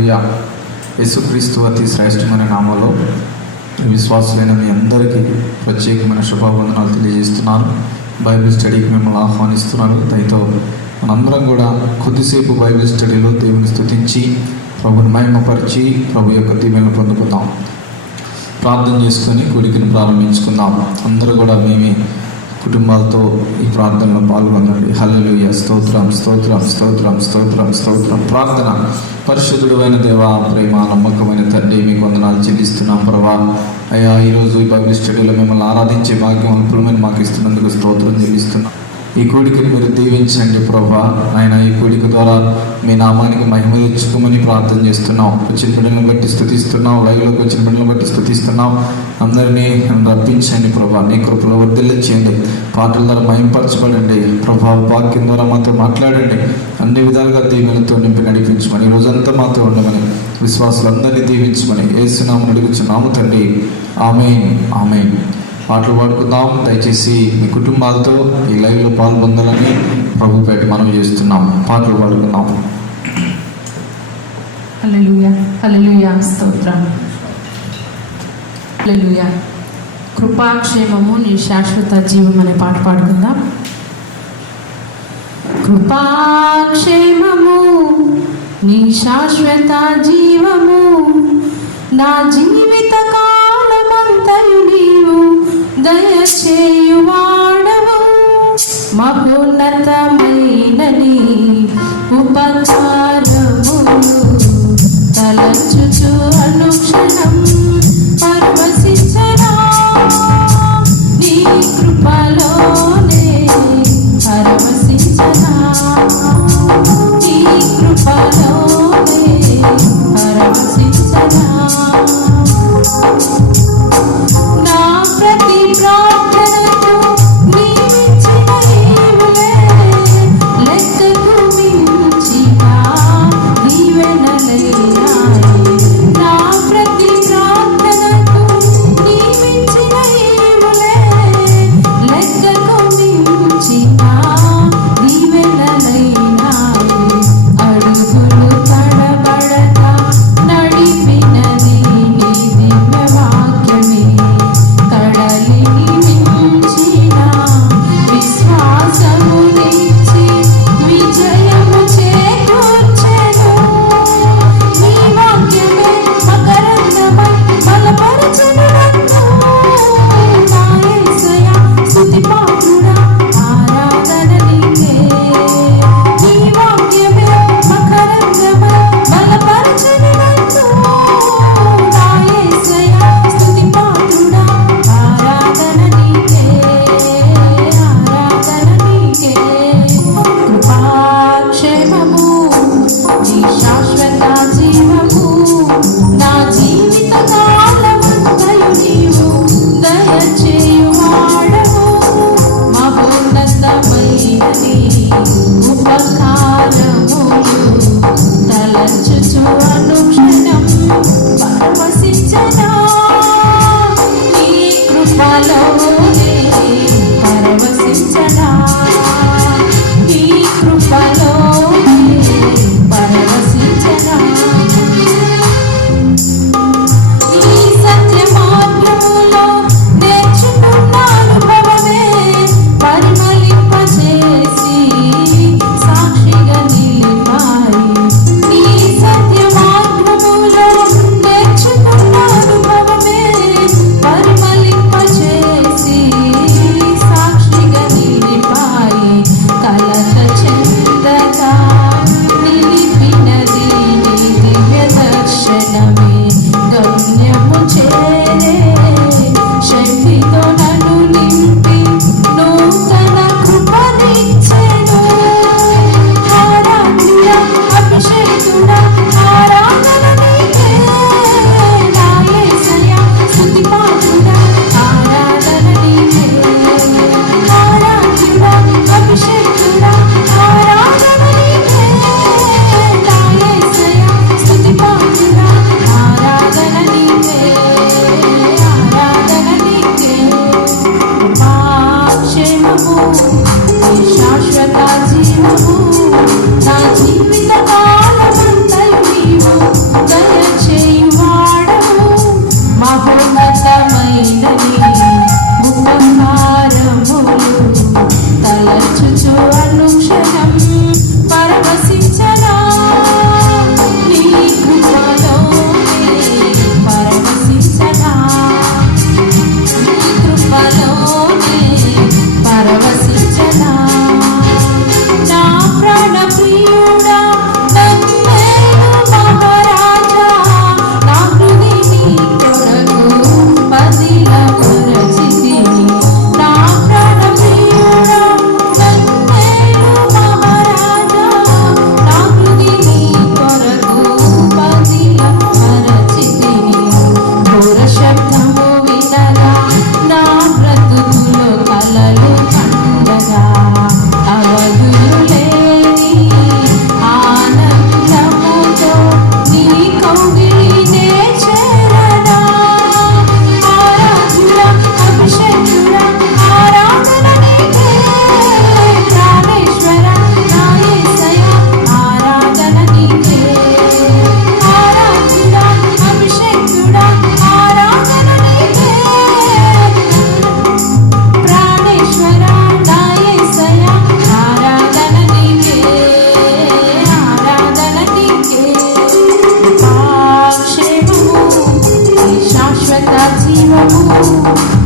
హల్లెలూయా. యేసుక్రీస్తు అతి శ్రేష్టమైన నామంలో విశ్వాసులైన మీ అందరికీ ప్రత్యేకమైన శుభావందనాలు తెలియజేస్తున్నాను. బైబిల్ స్టడీకి మిమ్మల్ని ఆహ్వానిస్తున్నాను. దయతో మనందరం కూడా కొద్దిసేపు బైబిల్ స్టడీలో దేవుని స్తుతించి ప్రభుని మహిమపరిచి ప్రభు యొక్క దీవెనలు పొందుకుందాం. ప్రార్థన చేసుకొని కూడికను ప్రారంభించుకుందాం. అందరూ కూడా మేమే కుటుంబాలతో ఈ ప్రార్థనలో పాల్గొనండి. హల్లెలూయా. స్తోత్రం స్తోత్రం స్తోత్రం స్తోత్రం స్తోత్రం. ప్రార్థన. పరిశుద్ధుడు అయిన దేవా, ప్రేమ నమ్మకమైన తండ్రి, మీకు వందనాలు చెల్లిస్తున్నాం ప్రభా. అయ్యా, ఈరోజు ఈ బైబిల్ స్టడీలో మిమ్మల్ని ఆరాధించే భాగ్యం అల్పులమైన మాకు ఇస్తున్నందుకు స్తోత్రం చెల్లిస్తున్నాం. ఈ కూడికను మీరు దీవించండి ప్రభా. ఆయన ఈ కూడిక ద్వారా మీ నామానికి మహిమ తెచ్చుకోమని ప్రార్థన చేస్తున్నాం. వచ్చిన బిడ్డలను బట్టి స్తుతిస్తున్నాం, లైవ్లోకి వచ్చిన బిడ్డలను బట్టి స్తుతిస్తున్నాం. అందరినీ రప్పించండి ప్రభా. నీ కృపలో వర్ధిల్లించండి. పాటల ద్వారా మహిమపరచబడండి ప్రభా. వాక్యం ద్వారా మాతో మాట్లాడండి. అన్ని విధాలుగా దీవెనలతో నింపి నడిపించమని, ఈ రోజంతా మాతో ఉండమని, విశ్వాసులందరినీ దీవించమని యేసునామమున అడుగుచున్నాము తండ్రి. ఆమేన్ ఆమేన్. పాటలు పాడుకుందాం. దయచేసి మీ కుటుంబాలతో ఈ లైవ్లో పాల్గొందాలని ప్రభు పేట మనవి చేస్తున్నాం. పాటలు పాడుకుందాం. హల్లెలూయా హల్లెలూయా. స్తోత్రం. హల్లెలూయా. కృపాక్షేమము నీ శాశ్వత జీవం అనే పాట పాడుకుందాం. కృపాక్షేమము నీ శాశ్వత జీవము, నా జీవిత కాలమంతయు నీవు దయచేయువాడవు. మహోన్నతమైన నీ ఉపకారములు తలచుచు అనుక్షణం పరవశించనా, నీ కృపలోనే పరవశించనా, నీ కృపలోనే పరవశించనా. నా ప్రతి ప్రార్థనకు నీవిచ్చిన ఈవులే లెక్కకు మించిన దీవెనలైనాయి. నా ప్రతి ప్రార్థనకు నీవిచ్చిన ఈవులే లెక్కకు మించిన దీవెనలైనాయి. అడుగులు తడబడక నడిపినది నీ దివ్యవాక్యమే, కడలిని మించిన విశ్వాసమునిచ్చి విజయము చేకూర్చెను. నీ వాక్యమే మకరందమై బలపరచెను నన్ను. నా యేసయ్యా స్తుతిపాత్రుడా, ఆరాధన నీకే. నీ వాక్యమే మకరందమై బలపరచెను నన్ను. నా యేసయ్యా స్తుతిపాత్రుడా, ఆరాధన నీకే, ఆరాధన నీకే. కృపాక్షేమము నీ శాశ్వత జీవము, నా జీవిత కాలమంతయు నీవు దయచేయువాడవు. మహోన్నతమైన నీ ఉపకారములు తలచుచు అనుక్షణం పరవశించనా, నీ కృపలోనే పరవశించనా, నీ కృపలోనే పరవశించనా. నీ సత్య మార్గములో నేర్చుకున్న అనుభవమే పరిమళింపచేసి సాక్షిగా నిలిపాయి. నీ సత్య మార్గములో నేర్చుకున్న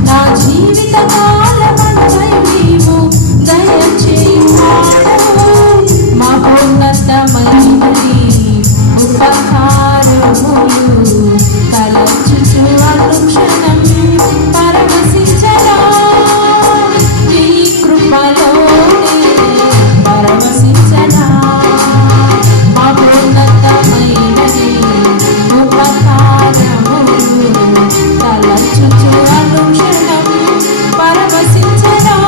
నా జీవిత కాలమంతయు నీవు దయచేయువాడవు. మహోన్నతమైనది ఉపకారములు తలచుచు అనుక్షణం పరవశించరా. నీ కృపలోనే పరవశించరా. మహోన్నతమైనది ఉపకారములు తలచుచు అనుక్షణం పరవశించరా.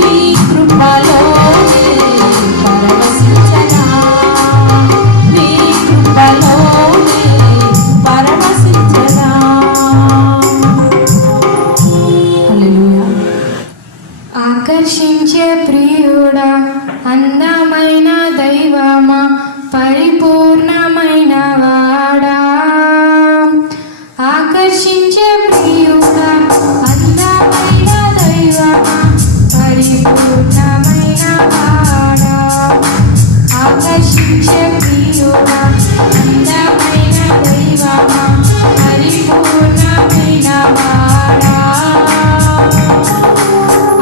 నీ కృపలోనే పరవశించరా. నీ కృపలోనే పరవశించరా. హల్లెలూయా. ఆకర్షించే ప్రియుడా, అందమైన దైవమా, పరిపూర్ణమైన వాడా. ఆకర్షించే ప్రియుడా, అందమైన దైవమా, పరిపూర్ణమైన వాడా. ఆకర్షించే ప్రియుడా, అందమైన దైవమా, పరిపూర్ణమైన వాడా.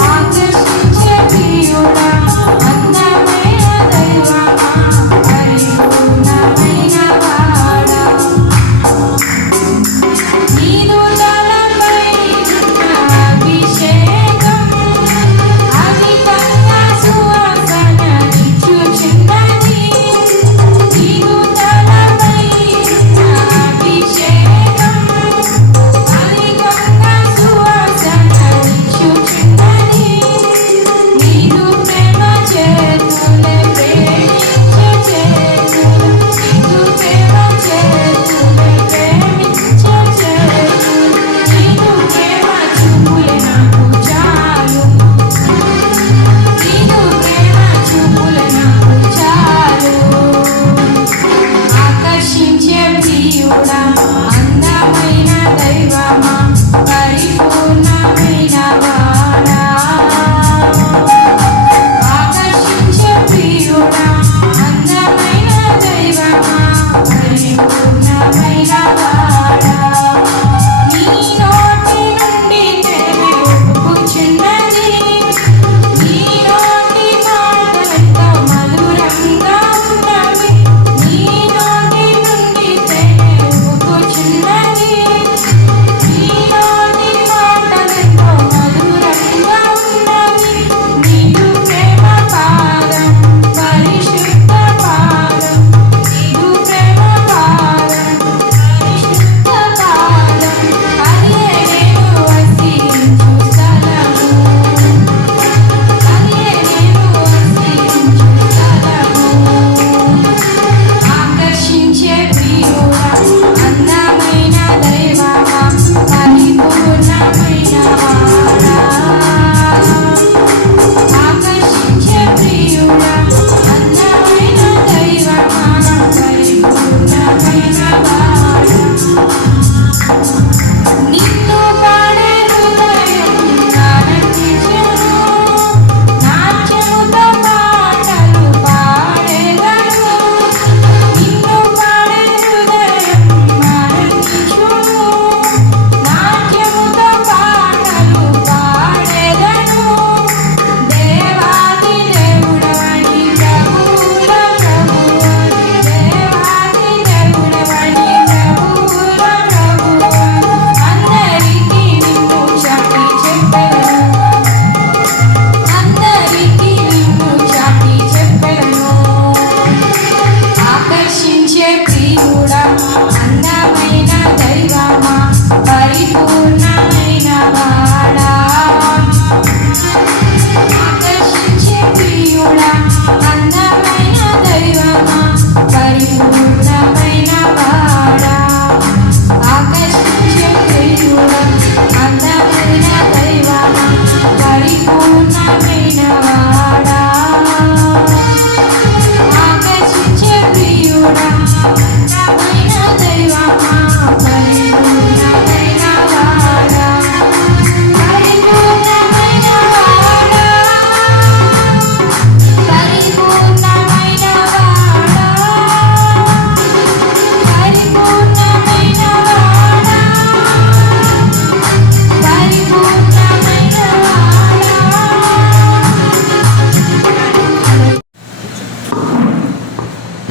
ఆకర్షించే ప్రియుడా, అందమైన దైవమా, పరిపూర్ణమైన వాడా. నీదు తలపై ఉన్న అభిషేకం అధికంగా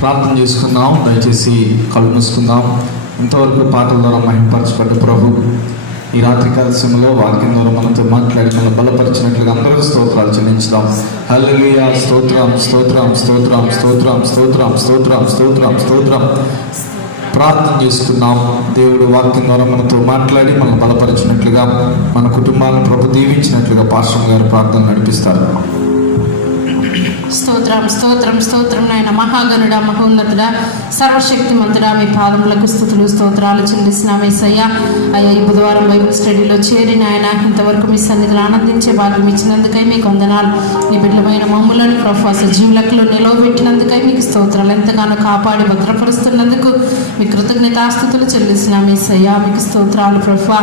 ప్రార్థన చేసుకుందాం. దయచేసి కళ్ళు మూసుకుందాం. ఇంతవరకు పాటల ద్వారా మహిమపరచబడ్డ ప్రభు ఈ రాత్రికాల సమయంలో వాక్యం ద్వారా మనతో మాట్లాడి మనం బలపరిచినట్లుగా అందరూ స్తోత్రాలు చెల్లించుదాం. హల్లెలూయా. స్తోత్రం స్తోత్రం స్తోత్రం స్తోత్రం స్తోత్రం స్తోత్రం స్తోత్రం స్తోత్రం. ప్రార్థన చేసుకుందాం. దేవుడు వాక్యం ద్వారా మనతో మాట్లాడి మనం బలపరిచినట్లుగా మన కుటుంబాలను ప్రభు దీవించినట్లుగా పాస్టర్ గారు ప్రార్థన నడిపిస్తారు. స్తోత్రం స్తోత్రం స్తోత్రం నాయన మహాగణుడా, మహోన్నతుడా, సర్వశక్తిమంతుడా, మీ పాదములకు స్తుతులు స్తోత్రాలు చెల్లిస్తున్నాం యేసయ్యా. అయ్యా, ఈ బుధవారం బైబిల్ స్టడీలో చేరి నాయన ఇంతవరకు మీ సన్నిధిలో ఆనందించే భాగ్యం ఇచ్చినందుకై మీకు వందనాలు. నీ బిడ్డలమైన మమ్ములను ప్రభు సజీవులకులో నిలవబెట్టినందుకై మీకు స్తోత్రాలు. ఎంతగానో కాపాడి భద్రపరుస్తున్నందుకు మీ కృతజ్ఞతాస్తుతులు చెల్లిస్తున్నాం యేసయ్యా. మీకు స్తోత్రాలు ప్రభు.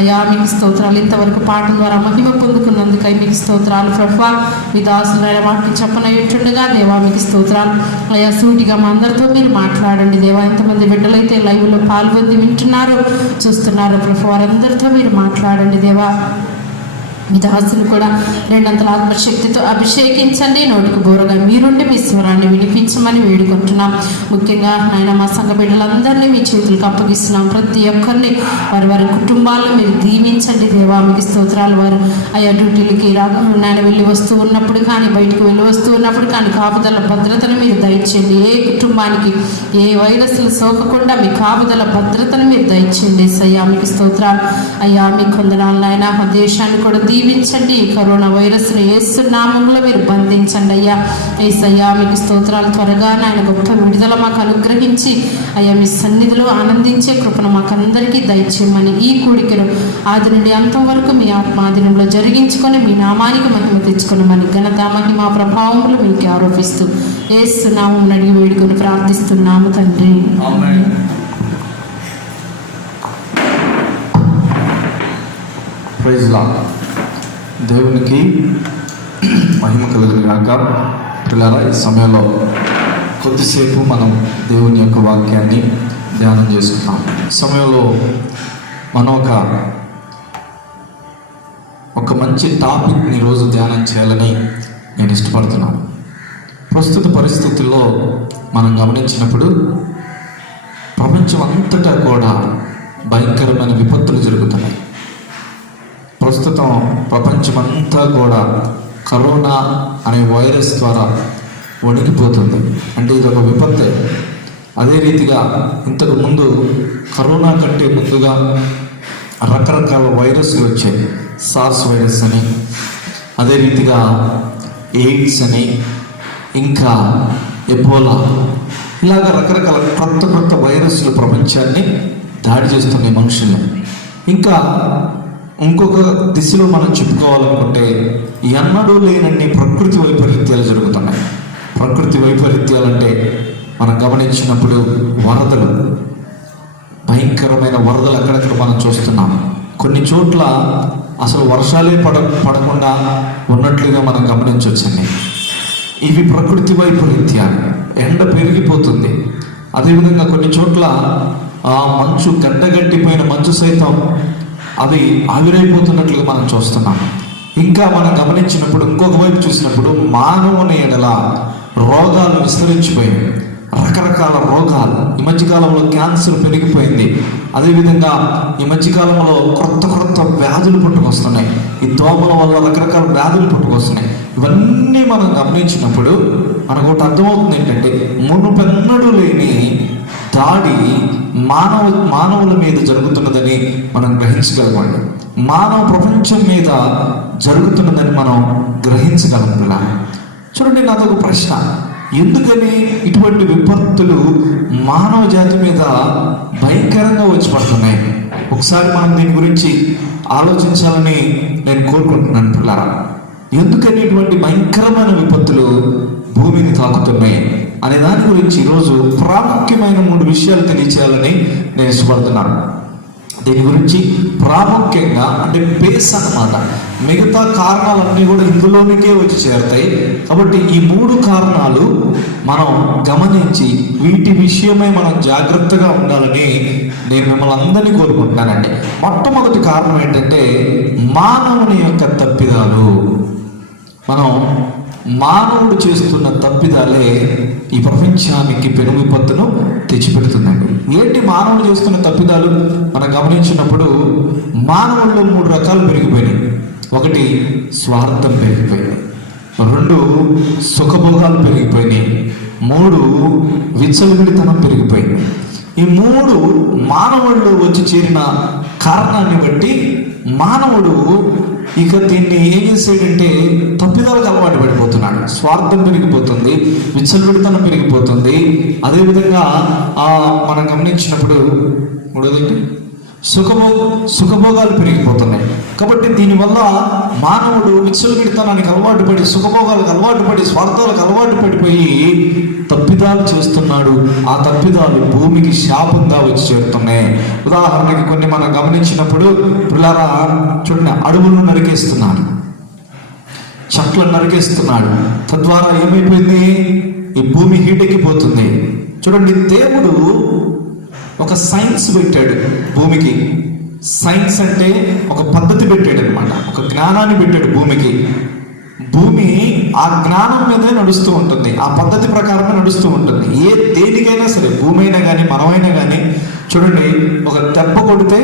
అయ్యా, మీకు స్తోత్రాలు. ఇంతవరకు పాఠం ద్వారా మహిమ పొందుకున్నందుకై మీకు స్తోత్రాలు ప్రభు. మీ దాసులైన వాటిని చెప్పనయ్యుంటుండగా దేవా మీకు స్తోత్రాలు. అయ్యా, సూటిగా మా అందరితో మీరు మాట్లాడండి దేవా. ఎంతమంది బిడ్డలైతే లైవ్లో పాల్గొని వింటున్నారు, చూస్తున్నారు ప్రభు, వారందరితో మీరు మాట్లాడండి దేవా. మీ దాసులు కూడా రెండంతల ఆత్మశక్తితో అభిషేకించండి. నోటికి బోరగా మీరుండి మీ స్వరాన్ని వినిపించమని వేడుకుంటున్నాం. ముఖ్యంగా నాయన మా సంఘ బిడ్డలందరినీ మీ చేతులకు అప్పగిస్తున్నాం. ప్రతి ఒక్కరిని వారి వారి కుటుంబాలను మీరు దీవించండి దేవా. మీకు స్తోత్రాలు. వారు అయ్యా డ్యూటీలకి నాయన వెళ్ళి వస్తూ ఉన్నప్పుడు కానీ, బయటకు వెళ్ళి వస్తూ ఉన్నప్పుడు కానీ కాపుదల భద్రతను మీరు దయచేయండి. ఏ కుటుంబానికి ఏ వైరస్లు సోకకుండా మీ కాపుదల భద్రతను మీరు దయచేయండి యేసయ్యా. మీకు స్తోత్రాలు. అయ్యా, మీ కొందనాలు నాయన మా దేశాన్ని కూడా దీవించండి. ఈ కరోనా వైరస్ను యేసు నామములో మీరు బంధించండి అయ్యా. యేసయ్యా, మీకు స్తోత్రాలు. త్వరగా నాయన గొప్ప విడుదల మాకు అనుగ్రహించి అయ్యా మీ సన్నిధిలో ఆనందించే కృపను మాకందరికీ దయచేయమని, ఈ కూడికను ఆది నుండి అంతం వరకు మీ ఆత్మాధీనంలో జరిగించుకొని మీ నామానికి మహిమ తెచ్చుకొనమని ఘనత మహిమ ప్రభావములు మీకు ఆరోపిస్తూ యేసు నామం అడిగి వేడుకొని ప్రార్థిస్తున్నాము తండ్రి. Praise lord. దేవునికి మహిమ కలుగును గాక. పిల్లరా, ఈ సమయంలో కొద్దిసేపు మనం దేవుని యొక్క వాక్యాన్ని ధ్యానం చేసుకుంటాం. ఈ సమయంలో మనం ఒక మంచి టాపిక్ని ఈరోజు ధ్యానం చేయాలని నేను ఇష్టపడుతున్నాను. ప్రస్తుత పరిస్థితుల్లో మనం గమనించినప్పుడు ప్రపంచం అంతటా కూడా భయంకరమైన విపత్తులు జరుగుతున్నాయి. ప్రస్తుతం ప్రపంచమంతా కూడా కరోనా అనే వైరస్ ద్వారా వణికిపోతుంది. అంటే ఇది ఒక విపత్తే. అదే రీతిగా ఇంతకు ముందు కరోనా కంటే ముందుగా రకరకాల వైరస్లు వచ్చాయి. సార్స్ వైరస్ అని, అదే రీతిగా ఎయిడ్స్ అని, ఇంకా ఎబోలా, ఇలాగ రకరకాల కొత్త వైరస్లు ప్రపంచాన్ని దాడి చేస్తున్నాయి మనుషుల్ని. ఇంకా ఇంకొక దిశలో మనం చెప్పుకోవాలనుకుంటే ఎన్నడూ లేనన్ని ప్రకృతి వైపరీత్యాలు జరుగుతున్నాయి. ప్రకృతి వైపరీత్యాలంటే మనం గమనించినప్పుడు వరదలు, భయంకరమైన వరదలు అక్కడక్కడ మనం చూస్తున్నాం. కొన్ని చోట్ల అసలు వర్షాలే పడకుండా ఉన్నట్లుగా మనం గమనించవచ్చండి. ఇవి ప్రకృతి వైపరీత్యాలు. ఎండ పెరిగిపోతుంది. అదేవిధంగా కొన్ని చోట్ల ఆ మంచు గడ్డగట్టిపోయిన మంచు సైతం అవి ఆవిరైపోతున్నట్లుగా మనం చూస్తున్నాం. ఇంకా మనం గమనించినప్పుడు ఇంకొక వైపు చూసినప్పుడు మానవుని ఎడల రోగాలు విస్తరించిపోయాయి. రకరకాల రోగాలు. ఈ మధ్యకాలంలో క్యాన్సర్ పెరిగిపోయింది. అదేవిధంగా ఈ మధ్యకాలంలో కొత్త వ్యాధులు పుట్టుకొస్తున్నాయి. ఈ దోమల వల్ల రకరకాల వ్యాధులు పుట్టుకొస్తున్నాయి. ఇవన్నీ మనం గమనించినప్పుడు మనకు ఒకటి అర్థమవుతుంది ఏంటంటే, మునుపెన్నడూ లేని దాడి మానవుల మీద జరుగుతున్నదని మనం గ్రహించగలమండి. మానవ ప్రపంచం మీద జరుగుతున్నదని మనం గ్రహించగలం. చూడండి, నాదొక ప్రశ్న. ఎందుకని ఇటువంటి విపత్తులు మానవ జాతి మీద భయంకరంగా వచ్చి పడుతున్నాయి? ఒకసారి మనం దీని గురించి ఆలోచించాలని నేను కోరుకుంటున్నాను పిల్లరా. ఎందుకని ఇటువంటి భయంకరమైన విపత్తులు భూమిని తాకుతున్నాయి అనే దాని గురించి ఈరోజు ప్రాముఖ్యమైన 3 విషయాలు తెలియచేయాలని నేను ఇష్టపడుతున్నాను. దీని గురించి ప్రాముఖ్యంగా అంటే బేస్ అన్నమాట. మిగతా కారణాలన్నీ కూడా ఇందులోనికే వచ్చి చేరుతాయి. కాబట్టి ఈ 3 కారణాలు మనం గమనించి వీటి విషయమై మనం జాగ్రత్తగా ఉండాలని నేను మిమ్మల్ని అందరినీ కోరుకుంటున్నానండి. మొట్టమొదటి కారణం ఏంటంటే మానవుని యొక్క తప్పిదాలు. మనం మానవుడు చేస్తున్న తప్పిదాలే ఈ ప్రపంచానికి పెను విపత్తును తెచ్చిపెడుతుందండి. ఏంటి మానవుడు చేస్తున్న తప్పిదాలు మనం గమనించినప్పుడు మానవుల్లో 3 రకాలు పెరిగిపోయినాయి. 1 స్వార్థం పెరిగిపోయింది, 2 సుఖభోగాలు పెరిగిపోయినాయి, 3 విచ్చలవిడితనం పెరిగిపోయింది. ఈ 3 మానవుల్లో వచ్చి చేరిన కారణాన్ని బట్టి మానవుడు ఇక దీన్ని ఏం చేసాడంటే తప్పిదాలకు అలవాటు పడిపోతున్నాడు. స్వార్థం పెరిగిపోతుంది, విచ్చలవిడితనం పెరిగిపోతుంది. అదేవిధంగా మనం గమనించినప్పుడు 3ది సుఖభోగాలు పెరిగిపోతున్నాయి. కాబట్టి దీనివల్ల మానవుడు విచ్చలవిడితనానికి అలవాటు పడి, సుఖభోగాలకు అలవాటు పడి, స్వార్థాలకు అలవాటు పడిపోయి తప్పిదాలు చేస్తున్నాడు. ఆ తప్పిదాలు భూమికి శాపంగా వచ్చి చేరుతున్నాయి. ఉదాహరణకి కొన్ని మనం గమనించినప్పుడు పిల్లరా చూడండి, అడవులను నరికేస్తున్నాడు, చెట్లను నరికేస్తున్నాడు. తద్వారా ఏమైపోయింది? ఈ భూమి హీటెక్కిపోతుంది. చూడండి, దేవుడు ఒక సైన్స్ పెట్టాడు భూమికి. సైన్స్ అంటే ఒక పద్ధతి పెట్టాడు అనమాట, ఒక జ్ఞానాన్ని పెట్టాడు భూమికి. భూమి ఆ జ్ఞానం మీదే నడుస్తూ ఉంటుంది, ఆ పద్ధతి ప్రకారమే నడుస్తూ ఉంటుంది. దేనికైనా సరే, భూమి అయినా కానీ మనమైనా కానీ చూడండి, ఒక దెబ్బ కొడితే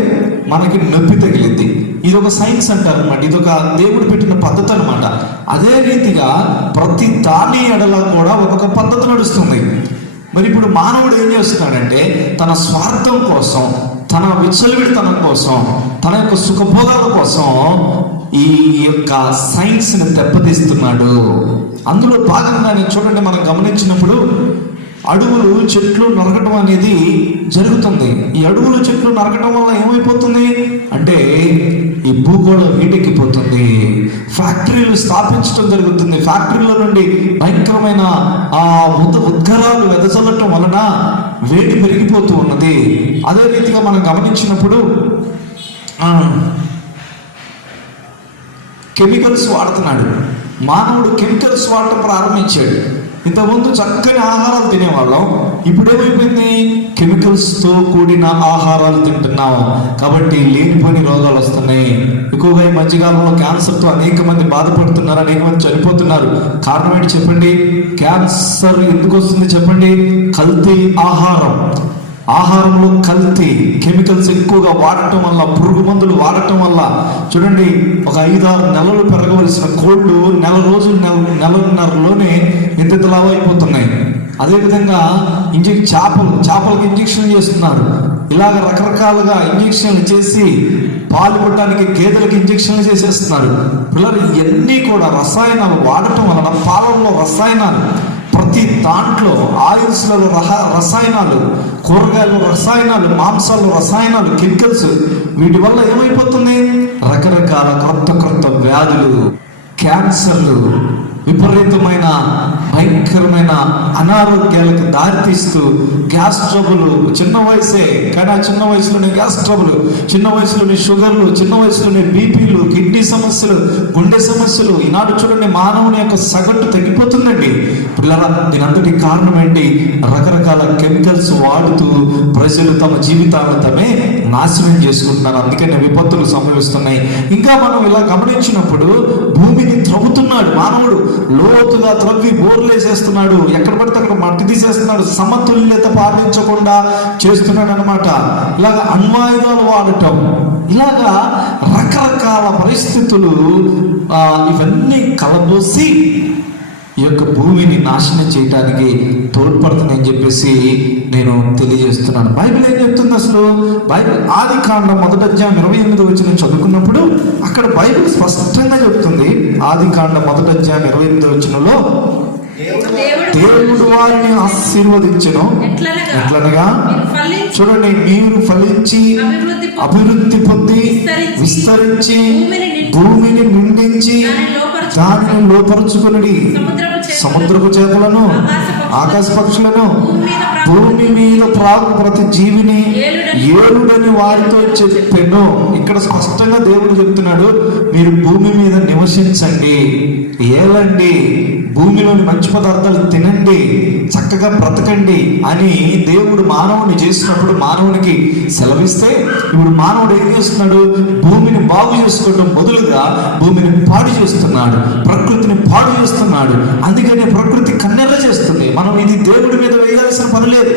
మనకి నొప్పి తగిలింది. ఇది ఒక సైన్స్ అంటారు అనమాట, ఇది ఒక దేవుడు పెట్టిన పద్ధతి అనమాట. అదే రీతిగా ప్రతి దాని ఎడల కూడా ఒక పద్ధతి నడుస్తుంది. మరి ఇప్పుడు మానవుడు ఏం చేస్తున్నాడంటే తన స్వార్థం కోసం, తన విచ్చలవిడితనం కోసం, తన యొక్క సుఖభోగాల కోసం ఈ యొక్క సైన్స్ని దెబ్బతీస్తున్నాడు. అందులో భాగంగానే చూడండి, మనం గమనించినప్పుడు అడవులు చెట్లు నరకటం అనేది జరుగుతుంది. ఈ అడవులు చెట్లు నరకటం వల్ల ఏమైపోతుంది అంటే ఈ భూగోళం హీటెక్కిపోతుంది. ఫ్యాక్టరీలు స్థాపించడం జరుగుతుంది. ఫ్యాక్టరీల నుండి భయంకరమైన ఉద్గారాలు వెదజల్లటం వలన వేడి పెరిగిపోతూ ఉన్నది. అదే రీతిగా మనం గమనించినప్పుడు కెమికల్స్ వాడుతున్నాడు. మానవుడు కెమికల్స్ వాడటం ప్రారంభించాడు. ఇంతకుముందు చక్కని ఆహారాలు తినేవాళ్ళం, ఇప్పుడు ఏమైపోయింది? కెమికల్స్తో కూడిన ఆహారాలు తింటున్నాం. కాబట్టి లేనిపోని రోగాలు వస్తున్నాయి. ఎక్కువగా ఈ మధ్యకాలంలో క్యాన్సర్తో అనేక మంది బాధపడుతున్నారు, అనేక మంది చనిపోతున్నారు. కారణం ఏంటి చెప్పండి? క్యాన్సర్ ఎందుకు వస్తుంది చెప్పండి? కల్తీ ఆహారంలో కల్తీ, కెమికల్స్ ఎక్కువగా వాడటం వల్ల, పురుగు మందులు వాడటం వల్ల. చూడండి, ఒక 5-6 నెలలు పెరగవలసిన కోళ్ళు నెలన్నరలోనే ఇంతలాగా అయిపోతున్నాయి. అదేవిధంగా చేపలకు ఇంజక్షన్ చేస్తున్నారు. ఇలాగ రకరకాలుగా ఇంజక్షన్లు చేసి పాలు ఇవ్వడానికి గేదెలకు ఇంజక్షన్లు చేసేస్తున్నారు. పిల్లలు ఇవన్నీ కూడా రసాయనాలు వాడటం వలన, పాలల్లో రసాయనాలు, ప్రతి దాంట్లో ఆయిల్స్లలో రసాయనాలు, కూరగాయలు రసాయనాలు, మాంసాల్లో రసాయనాలు, కెమికల్స్. వీటి వల్ల ఏమైపోతుంది? రకరకాల కొత్త వ్యాధులు, క్యాన్సర్లు, విపరీతమైన భయంకరమైన అనారోగ్యాలకు దారితీస్తూ, గ్యాస్ ట్రబుల్ చిన్న వయసే, కానీ ఆ చిన్న వయసులోనే గ్యాస్ ట్రబుల్, చిన్న వయసులోనే షుగర్లు, చిన్న వయసులోనే బీపీలు, కిడ్నీ సమస్యలు, గుండె సమస్యలు. ఈనాడు చూడండి, మానవుని యొక్క సగటు తగ్గిపోతుందండి. పిల్లల దీనంతటి కారణం ఏంటి? రకరకాల కెమికల్స్ వాడుతూ ప్రజలు తమ జీవితాలను తమే నాశనం చేసుకుంటున్నారు. అందుకనే విపత్తులు సంభవిస్తున్నాయి. ఇంకా మనం ఇలా గమనించినప్పుడు భూమిని త్రవ్వుతున్నాడు మానవుడు. లోతుగా త్రవ్వి బోర్లేసేస్తున్నాడు. ఎక్కడ పడితే అక్కడ మట్టి తీసేస్తున్నాడు. సమతుల్యత పాటించకుండా చేస్తున్నాడు అనమాట. ఇలాగ అణ్వాయుధాలు వాడటం, ఇలాగా రకరకాల పరిస్థితులు ఇవన్నీ కలబోసి ఈ యొక్క భూమిని నాశనం చేయడానికి తోడ్పడుతుందని చెప్పేసి నేను తెలియజేస్తున్నాను. బైబిల్ ఏం చెప్తుంది అసలు? బైబిల్ ఆదికాండం 1వ అధ్యాయం 28వ వచనం చదువుకున్నప్పుడు అక్కడ బైబిల్ స్పష్టంగా చెప్తుంది. ఆదికాండం 1వ అధ్యాయం 28వ వచనంలో దేవుడు వారిని ఆశీర్వదించెను. ఎట్లనగా చూడండి, మీరు ఫలించి అభివృద్ధి పొంది విస్తరించి భూమిని నిండించి దానిని లోపరుచుకుని సముద్రపు చేపలను, ఆకాశ పక్షులను, భూమి మీద ప్రాగు ప్రతి జీవిని ఏలుడని వారితో చెప్పాను. ఇక్కడ స్పష్టంగా దేవుడు చెప్తున్నాడు, మీరు భూమి మీద నివసించండి, ఏలండి, భూమిలోని మంచి పదార్థాలు తినండి, చక్కగా బ్రతకండి అని దేవుడు మానవుని చేసినప్పుడు మానవునికి సెలవిస్తే, ఇప్పుడు మానవుడు ఏం చేస్తున్నాడు? భూమిని బాగు చేసుకోవడం బదులుగా భూమిని పాడు చేస్తున్నాడు, ప్రకృతిని పాడు చేస్తున్నాడు. అందుకని ప్రకృతి కన్నెర్ర చేస్తుంది. మనం ఇది దేవుడి మీద వేయాల్సిన పని లేదు.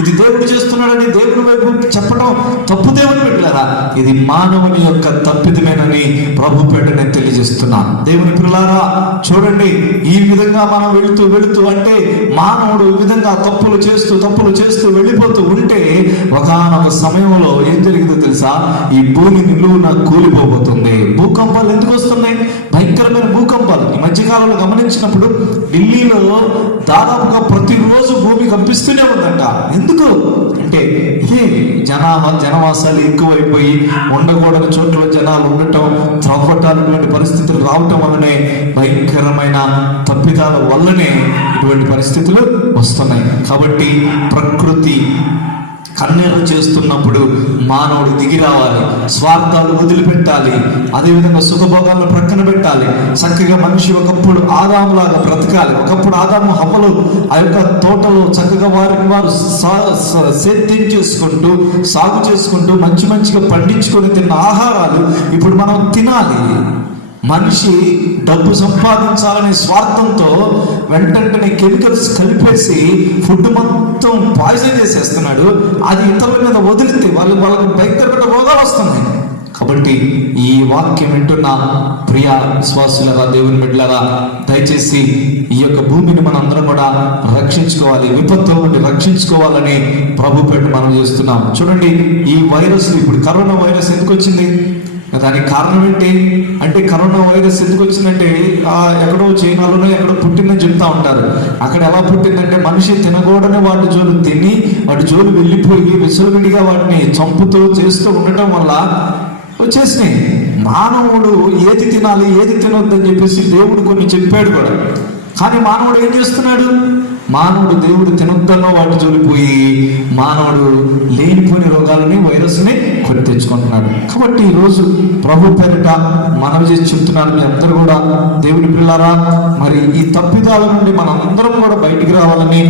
ఇది దేవుడు చేస్తున్నాడని దేవుడి వైపు చెప్పడం తప్పు. దేవుని పెట్టలేరా? ఇది మానవుని యొక్క తప్పిదమేనని ప్రభు పేట నేను తెలియజేస్తున్నాను. దేవుని పిల్లారా, చూడండి, ఈ విధంగా మనం వెళుతూ అంటే మానవుడు ఈ విధంగా తప్పులు చేస్తూ వెళ్ళిపోతూ ఉంటే ఒకానొక సమయంలో ఏం జరిగిందో తెలుసా? ఈ భూమి నిలువున కూలిపోబోతుంది. భూకంపాలు ఎందుకు వస్తున్నాయి? భయంకరమైన భూకంపాలు. ఈ మధ్యకాలంలో గమనించినప్పుడు ఢిల్లీలో దాదాపుగా ప్రతిరోజు భూమి కంపిస్తూనే ఉందంట. ఎందుకు అంటే ఇదే జనవాసాలు ఎక్కువైపోయి ఉండకూడని చోట్ల జనాలు ఉండటం, త్రవ్వటాలటువంటి పరిస్థితులు రావటం వల్లనే, భయంకరమైన తప్పిదాల వల్లనే ఇటువంటి పరిస్థితులు వస్తున్నాయి. కాబట్టి ప్రకృతి కన్నెర్ర చేస్తున్నప్పుడు మానవుడు దిగి రావాలి, స్వార్థాలు వదిలిపెట్టాలి, అదేవిధంగా సుఖభోగాలను ప్రక్కన పెట్టాలి. చక్కగా మనిషి ఒకప్పుడు ఆదాములాగా బ్రతకాలి. ఒకప్పుడు ఆదాము హవ్వలు ఆ యొక్క తోటలో చక్కగా వారిని వారు సేద్యం చేసుకుంటూ, సాగు చేసుకుంటూ మంచిగా పండించుకొని తిన్న ఆహారాలు ఇప్పుడు మనం తినాలి. మనిషి డబ్బు సంపాదించాలనే స్వార్థంతో వెంటనే కెమికల్స్ కలిపేసి ఫుడ్ మొత్తం పాయిజన్ చేసేస్తున్నాడు. అది ఇతరుల మీద వదిలితే వాళ్ళకు భయంకరమైన రోగాలు వస్తున్నాయి. కాబట్టి ఈ వాక్యం వింటున్న ప్రియ విశ్వాసులరా, దేవుని బిడ్డలారా, దయచేసి ఈ యొక్క భూమిని మనం అందరం కూడా రక్షించుకోవాలి, విపత్తుల నుండి రక్షించుకోవాలని ప్రభు పేట మనం చేస్తున్నాం. చూడండి, ఈ వైరస్, ఇప్పుడు కరోనా వైరస్ ఎందుకు వచ్చింది? దానికి కారణం ఏంటి అంటే, కరోనా వైరస్ ఎందుకు వచ్చిందంటే ఎక్కడో చైనాలోనే ఎక్కడో పుట్టిందని చెప్తా ఉంటారు. అక్కడ ఎలా పుట్టిందంటే, మనిషి తినకూడని వాటి జోలు తిని వాటి జోలు వెళ్ళిపోయి విసులువిడిగా వాటిని చంపుతూ చేస్తూ ఉండటం వల్ల వచ్చేసినాయి. మానవుడు ఏది తినాలి ఏది తినొద్దని చెప్పేసి దేవుడు కొన్ని చెప్పాడు కూడా. కానీ మానవుడు ఏం చేస్తున్నాడు? మానవుడు దేవుడు తినొద్దన్నో వాటి జోలిపోయి మానవుడు లేనిపోయిన రోగాలని, వైరస్ని కొని తెచ్చుకుంటున్నాడు. కాబట్టి ఈరోజు ప్రభు పేరిట మనవి చేసి చెప్తున్నాను, మీ అందరూ కూడా దేవుని పిల్లారా, మరి ఈ తప్పిదాల నుండి మనం అందరం కూడా బయటికి రావాలని,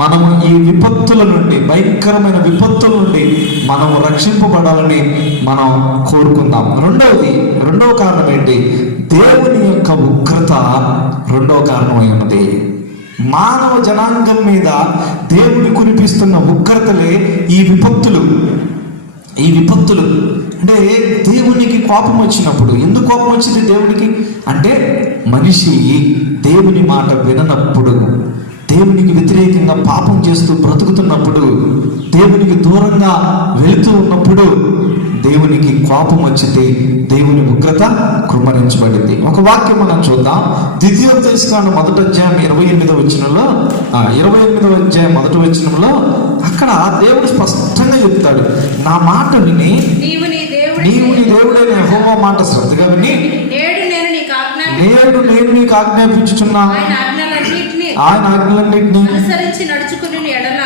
మనము ఈ విపత్తుల నుండి, భయంకరమైన విపత్తుల నుండి మనము రక్షింపబడాలని మనం కోరుకుందాం. రెండవ కారణం ఏంటి? దేవుని యొక్క ఉగ్రత రెండవ కారణమై ఉన్నది. మానవ జనాంగం మీద దేవుడు కురిపిస్తున్న ఉగ్రతలే ఈ విపత్తులు. అంటే దేవునికి కోపం వచ్చినప్పుడు, ఎందుకు కోపం వచ్చింది దేవునికి అంటే, మనిషి దేవుని మాట విననప్పుడు, దేవునికి వ్యతిరేకంగా పాపం చేస్తూ బ్రతుకుతున్నప్పుడు, దేవునికి దూరంగా వెళుతూ ఉన్నప్పుడు దేవునికి కోపం వచ్చింది, దేవుని ఉగ్రత కుమ్మరించబడింది. ఒక వాక్యం మనం చూద్దాం. ద్వితీయోపదేశకాండం 1వ అధ్యాయం 28వ వచనంలో, 28వ అధ్యాయం 1వ వచనంలో అక్కడ దేవుడు స్పష్టంగా చెప్తాడు, నా మాట విని నీవు నీ దేవుడైన యెహోవా మాట శ్రద్ధగా విని నేడు నేను నీకు ఆజ్ఞాపించుచున్నా ఆయన ఆజ్ఞలన్నిటిని అనుసరించి నడుచుకుని ఎడల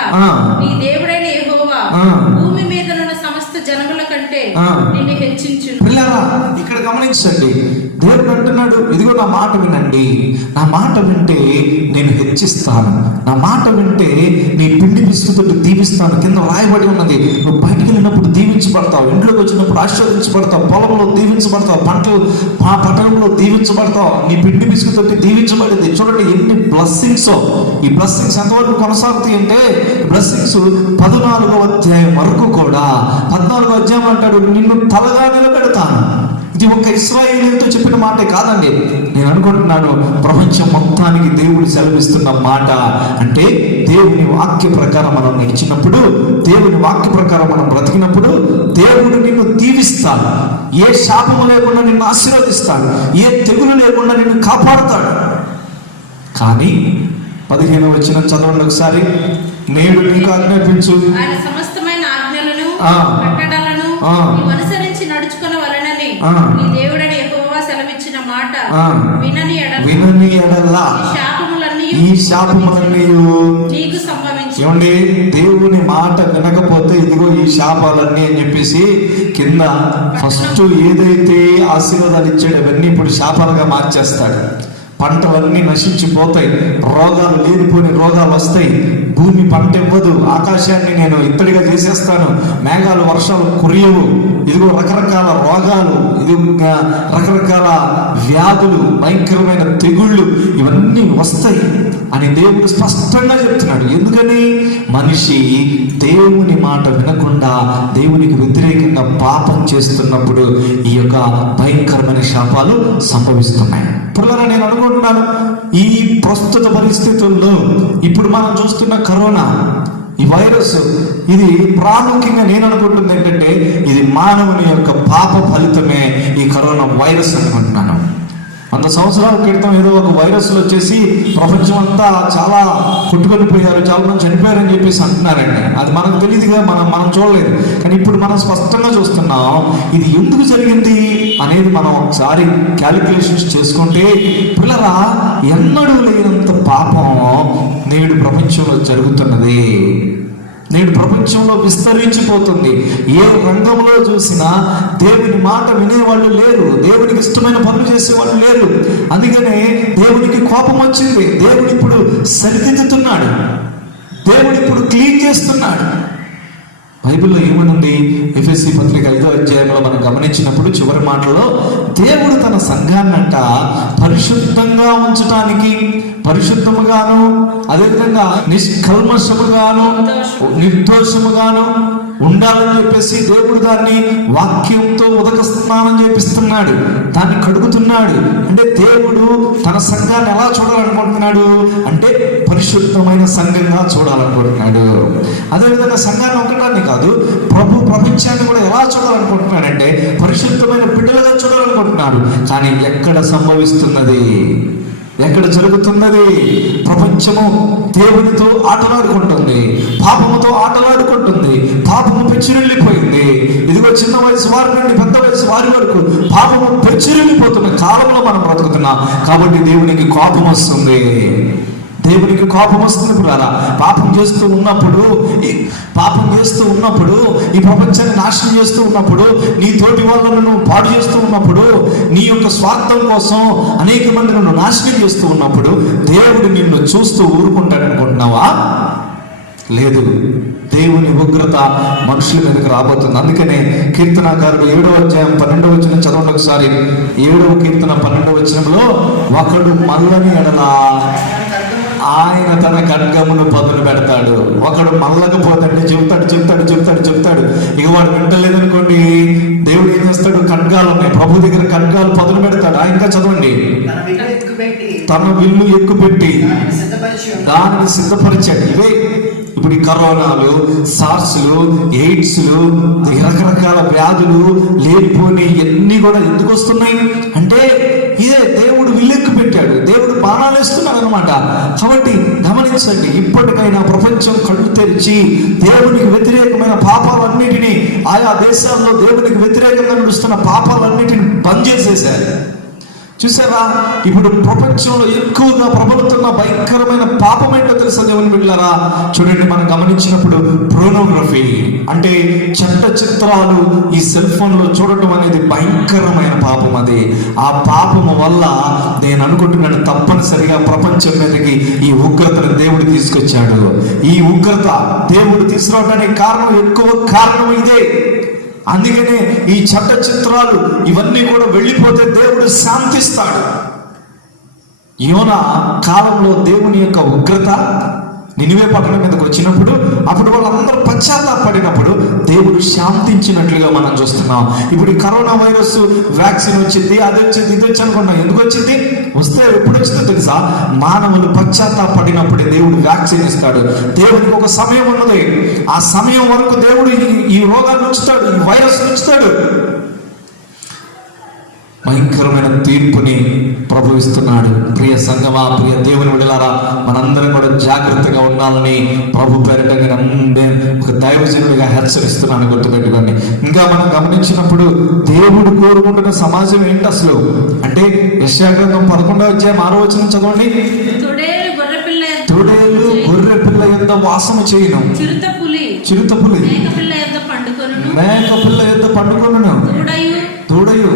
నీ దేవుడైన యెహోవా భూమి మీద ఉన్న సమస్త జనముల కంటే నిన్ను హెచ్చించును. పిల్లరా, ఇక్కడ గమనించండి, దేవుడు అంటున్నాడు, ఇదిగో నా మాట వినండి, నా మాట వింటే నేను హెచ్చిస్తాను, నా మాట వింటే నీ పిండి బిస్కుతో దీవిస్తాను. కింద రాయబడి ఉన్నది, నువ్వు బయటికి వెళ్ళినప్పుడు దీవించబడతావు, ఇంట్లోకి వచ్చినప్పుడు ఆశీర్వదించబడతావు, పొలంలో దీవించబడతావు, పట్టణంలో దీవించబడతావు, నీ పిండి బిస్కుతో దీవించబడింది. చూడండి ఎన్ని బ్లెస్సింగ్స్. ఈ బ్లెస్సింగ్స్ ఎంతవరకు కొనసాగుతాయి అంటే, బ్లెస్సింగ్స్ 14వ అధ్యాయం వరకు కూడా. 14వ అధ్యాయం అంటాడు, నిన్ను తలగా నిలబెడతాను. ఇది ఒక ఇశ్రాయేలీయులతో చెప్పిన మాటే కాదండి. నేను అనుకుంటున్నాను, ప్రపంచం మొత్తానికి దేవుడు సెలవిస్తున్న మాట. అంటే దేవుని వాక్య ప్రకారం మనం నడిచినప్పుడు, దేవుని వాక్య ప్రకారం మనం బ్రతికినప్పుడు దేవుడు నిన్ను దీవిస్తాడు. ఏ శాపము లేకుండా నిన్ను ఆశీర్వదిస్తాడు, ఏ తెగులు లేకుండా నిన్ను కాపాడుతాడు. కానీ 15వ వచనం చదవండి ఒకసారి. నేడు నీకు ఆజ్ఞాపించు ఆయన సమస్తమైన ఆజ్ఞలను కట్టడలను అనుసరించి నడుచుకున్న వలనని నీ దేవుడైన యెహోవా సెలవిచ్చిన మాట వినని ఎడల ఈ శాపములన్నీ నీకు సంభవించు. ఏమండి, దేవుని మాట వినకపోతే ఇదిగో ఈ శాపాలన్నీ అని చెప్పేసి కింద ఫస్ట్ ఏదైతే ఆశీర్వాదాలు ఇచ్చాడో అవన్నీ ఇప్పుడు శాపాలుగా మార్చేస్తాడు. పంటలన్నీ నశించిపోతాయి, రోగాలు లేనిపోని రోగాలు వస్తాయి, భూమి పంట ఇవ్వదు, ఆకాశాన్ని నేను ఇత్తడిగా చేసేస్తాను, మేఘాలు వర్షాలు కురియవు, ఇదిగో రకరకాల రోగాలు, ఇది రకరకాల వ్యాధులు, భయంకరమైన తెగుళ్ళు ఇవన్నీ వస్తాయి అని దేవుడు స్పష్టంగా చెప్తున్నాడు. ఎందుకని? మనిషి దేవుని మాట వినకుండా దేవునికి వ్యతిరేకంగా పాపం చేస్తున్నప్పుడు ఈ యొక్క భయంకరమైన శాపాలు సంభవిస్తున్నాయి. పిల్లలు, నేను అనుకుంటున్నాను ఈ ప్రస్తుత పరిస్థితుల్లో ఇప్పుడు మనం చూస్తున్న కరోనా, ఈ వైరస్, ఇది ప్రాముఖ్యంగా నేను అనుకుంటుంది ఏంటంటే ఇది మానవుని యొక్క పాప ఫలితమే ఈ కరోనా వైరస్ అనుకుంటున్నాను. 100 సంవత్సరాల క్రితం ఏదో ఒక వైరస్లు వచ్చేసి ప్రపంచం అంతా చాలా కొట్టుకొని పోయారు, చాలా మంది చనిపోయారని చెప్పేసి అంటున్నారండి. అది మనకు తెలియదుగా, మనం చూడలేదు. కానీ ఇప్పుడు మనం స్పష్టంగా చూస్తున్నాం ఇది ఎందుకు జరిగింది అనేది మనం ఒకసారి క్యాలిక్యులేషన్స్ చేసుకుంటే, పిల్లరా, ఎన్నడూ లేనంత పాపం నేడు ప్రపంచంలో జరుగుతున్నది. నేడు ప్రపంచంలో విస్తరించిపోతుంది. ఏ రంగంలో చూసినా దేవుని మాట వినేవాళ్ళు లేరు, దేవునికి ఇష్టమైన పనులు చేసేవాళ్ళు లేరు. అందుకనే దేవునికి కోపం వచ్చింది. దేవుడు ఇప్పుడు సరిదిద్దుతున్నాడు, దేవుడు ఇప్పుడు క్లీన్ చేస్తున్నాడు. బైబిల్లో ఏమనుంది? ఎఫెసీ పత్రిక 5వ అధ్యాయంలో మనం గమనించినప్పుడు చివరి మాటలో దేవుడు తన సంఘాన్నంట పరిశుద్ధంగా ఉంచడానికి, పరిశుద్ధముగాను, అదేవిధంగా నిష్కల్మషముగాను, నిర్దోషముగాను ఉండాలని చెప్పేసి దేవుడు దాన్ని వాక్యంతో ఉదక స్నానం చేపిస్తున్నాడు, దాన్ని కడుగుతున్నాడు. అంటే దేవుడు తన సంఘాన్ని ఎలా చూడాలనుకుంటున్నాడు అంటే పరిశుద్ధమైన సంఘంగా చూడాలనుకుంటున్నాడు. అదేవిధంగా సంఘాన్ని ఒకటాన్ని కాదు, ప్రపంచాన్ని కూడా ఎలా చూడాలనుకుంటున్నాడంటే పరిశుద్ధమైన బిడ్డలుగా చూడాలనుకుంటున్నాడు. కానీ ఎక్కడ సంభవిస్తున్నది? ఎక్కడ జరుగుతున్నది? ప్రపంచము దేవునితో ఆటలాడుకుంటుంది, పాపముతో ఆటలాడుకుంటుంది, పాపము పెచ్చిరిల్లిపోయింది. ఇదిగో చిన్న వయసు వారి నుండి పెద్ద వయసు వారి వరకు పాపము పెచ్చిరిల్లిపోతున్న కాలంలో మనం బ్రతుకుతున్నాం. కాబట్టి దేవునికి కోపం వస్తుంది, దేవునికి కోపం వస్తుంది. పిల్లరా, పాపం చేస్తూ ఉన్నప్పుడు ఈ ప్రపంచాన్ని నాశనం చేస్తూ ఉన్నప్పుడు, నీ తోటి వాళ్ళను నువ్వు పాడు చేస్తూ ఉన్నప్పుడు, నీ యొక్క స్వార్థం కోసం అనేక మంది నువ్వు నాశనం చేస్తూ ఉన్నప్పుడు దేవుడు నిన్ను చూస్తూ ఊరుకుంటాడు అనుకుంటున్నావా? లేదు. దేవుని ఉగ్రత మనుషుల మీదకి రాబోతుంది. అందుకనే కీర్తనాకారుడు 7వ అధ్యాయం 12వ వచనం చదవండి ఒకసారి. 7వ కీర్తన 12వ వచనంలో, ఒకడు మల్లని ఎడల ఆయన తన ఖడ్గమును పదును పెడతాడు. ఒకడు మల్లకపోతే చెప్తాడు. ఇక వాడు వింటలేదనుకోండి, దేవుడు ఏం చేస్తాడు? ఖడ్గాలు ఉన్నాయి, ప్రభు దగ్గర ఖడ్గాలు పదును పెడతాడు. ఇంకా చదవండి. తన విల్లు ఎక్కుపెట్టి దానిని సిద్ధపరిచాడు. ఇవే ఇప్పుడు ఈ కరోనాలు, సార్స్లు, ఎయిడ్స్లు, రకరకాల వ్యాధులు లేనిపోని ఎన్ని కూడా ఎందుకు వస్తున్నాయి అంటే ఇదే దేవుడు విల్లెక్కు పెట్టాడు, దేవుడు బాణాలు వేస్తున్నాడు అనమాట. కాబట్టి గమనించండి, ఇప్పటికైనా ప్రపంచం కళ్ళు తెరిచి దేవునికి వ్యతిరేకమైన పాపాలన్నిటినీ, ఆయా దేశాల్లో దేవునికి వ్యతిరేకంగా నడుస్తున్న పాపాలన్నిటిని బంద్ చేసేశారు. చూసారా? ఇప్పుడు ప్రపంచంలో ఎక్కువగా ప్రబలుతున్న భయంకరమైన పాపం ఏంటో తెలుసా దేవుని బిడ్డలారా? చూడండి, మనం గమనించినప్పుడు పోర్నోగ్రఫీ అంటే చెడ్డ చిత్రాలు ఈ సెల్ ఫోన్ లో చూడటం అనేది భయంకరమైన పాపం. అది ఆ పాపము వల్ల నేను అనుకుంటున్నాను తప్పనిసరిగా ప్రపంచం మీదకి ఈ ఉగ్రతను దేవుడు తీసుకొచ్చాడు. ఈ ఉగ్రత దేవుడు తీసుకురావడానికి ఎక్కువ కారణం ఇదే. అందుకనే ఈ చెడ్డ చిత్రాలు ఇవన్నీ కూడా వెళ్ళిపోతే దేవుడు శాంతిస్తాడు. యోనా కాలంలో దేవుని యొక్క ఉగ్రత నినివే పట్టణం మీదకి వచ్చినప్పుడు, అప్పుడు వాళ్ళందరూ పశ్చాత్తాపడినప్పుడు దేవుడు శాంతించినట్లుగా మనం చూస్తున్నాం. ఇప్పుడు ఈ కరోనా వైరస్ వ్యాక్సిన్ వచ్చింది, అది వచ్చింది, ఇది వచ్చి అనుకున్నాం. ఎందుకు వచ్చింది? వస్తే ఎప్పుడు వచ్చిందో తెలుసా? మానవులు పశ్చాత్తాపడినప్పుడే దేవుడు వ్యాక్సిన్ ఇస్తాడు. దేవుడికి ఒక సమయం ఉన్నది, ఆ సమయం వరకు దేవుడు ఈ రోగాన్ని ఉంచుతాడు, ఈ వైరస్ ఉంచుతాడు. భయంకరమైన తీర్పుని ప్రభువిస్తున్నాడు. ప్రియ సంగమా, ప్రియ దేవుని విడలారా, మనందరం కూడా జాగ్రత్తగా ఉండాలని ప్రభు పేరిట ఒక దైవజనుడిగా హెచ్చరిస్తున్నాను, గుర్తుపెట్టుకోండి. ఇంకా మనం గమనించినప్పుడు దేవుడు కోరుకుంటున్న సమాజం ఏంటి అసలు అంటే, యెషయా గ్రంథం 11వ అధ్యాయం 6వ వచనం చదవండి. తొడేలు గొర్రె పిల్ల యొద్ద వాసము చేయును, చిరుత పులి మేక పిల్ల యొద్ద పండుకొనును, తోడయు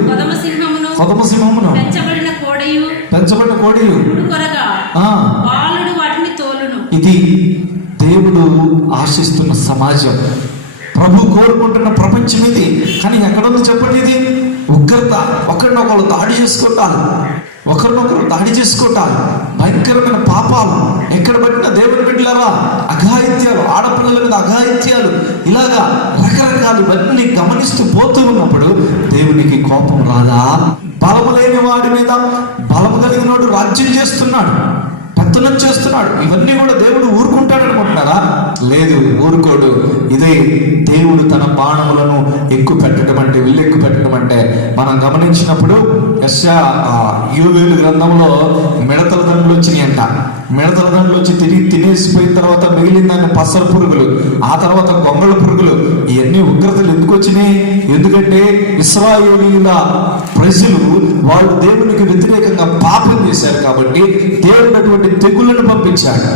కొదమ సింహమును పెంచబడిన కోడిలు. కొరగా ఆ, బాలుడు వాటిని తోలును. ఇది దేవుడు ఆశిస్తున్న సమాజం, ప్రభు కోరుకుంటున్న ప్రపంచం ఇది. కానీ ఎక్కడుంది చెప్పండి ఇది? ఉగ్రత, ఒకరినొకరు దాడి చేసుకుంటారు, ఒకరినొకరు దాడి చేసుకుంటారు, భయంకరమైన పాపాలు, ఎక్కడ పట్టిన దేవుని బిడ్డలారా అఘాయిత్యాలు, ఆడపిల్లల మీద అఘాయిత్యాలు, ఇలాగా రకరకాలు ఇవన్నీ గమనిస్తూ పోతూ ఉన్నప్పుడు దేవునికి కోపం రాదా? బలము లేని వాడి మీద బలము కలిగిన వాడు రాజ్యం చేస్తున్నాడు, పెత్తనం చేస్తున్నాడు. ఇవన్నీ కూడా దేవుడు ఊరుకుంటాడు అనుకుంటున్నారా? లేదు, ఊరుకోడు. ఇదే దేవుడు తన బాణములను ఎక్కువ పెట్టడం అంటే, విల్లెక్కు పెట్టడం అంటే మనం గమనించినప్పుడు యోవేలు గ్రంథంలో మిడతల దండలు వచ్చినాయంట. మిడతల దండలు వచ్చి తినేసిపోయిన తర్వాత మిగిలిన దాన్ని పసర పురుగులు, ఆ తర్వాత గొంగళ పురుగులు. ఇవన్నీ ఉగ్రతలు ఎందుకు వచ్చినాయి? ఎందుకంటే ఇశ్రాయేలీయుల ప్రజలు వాళ్ళు దేవునికి వ్యతిరేకంగా పాపం చేశారు కాబట్టి దేవుడు అటువంటి తెగుళ్లను పంపించాడు.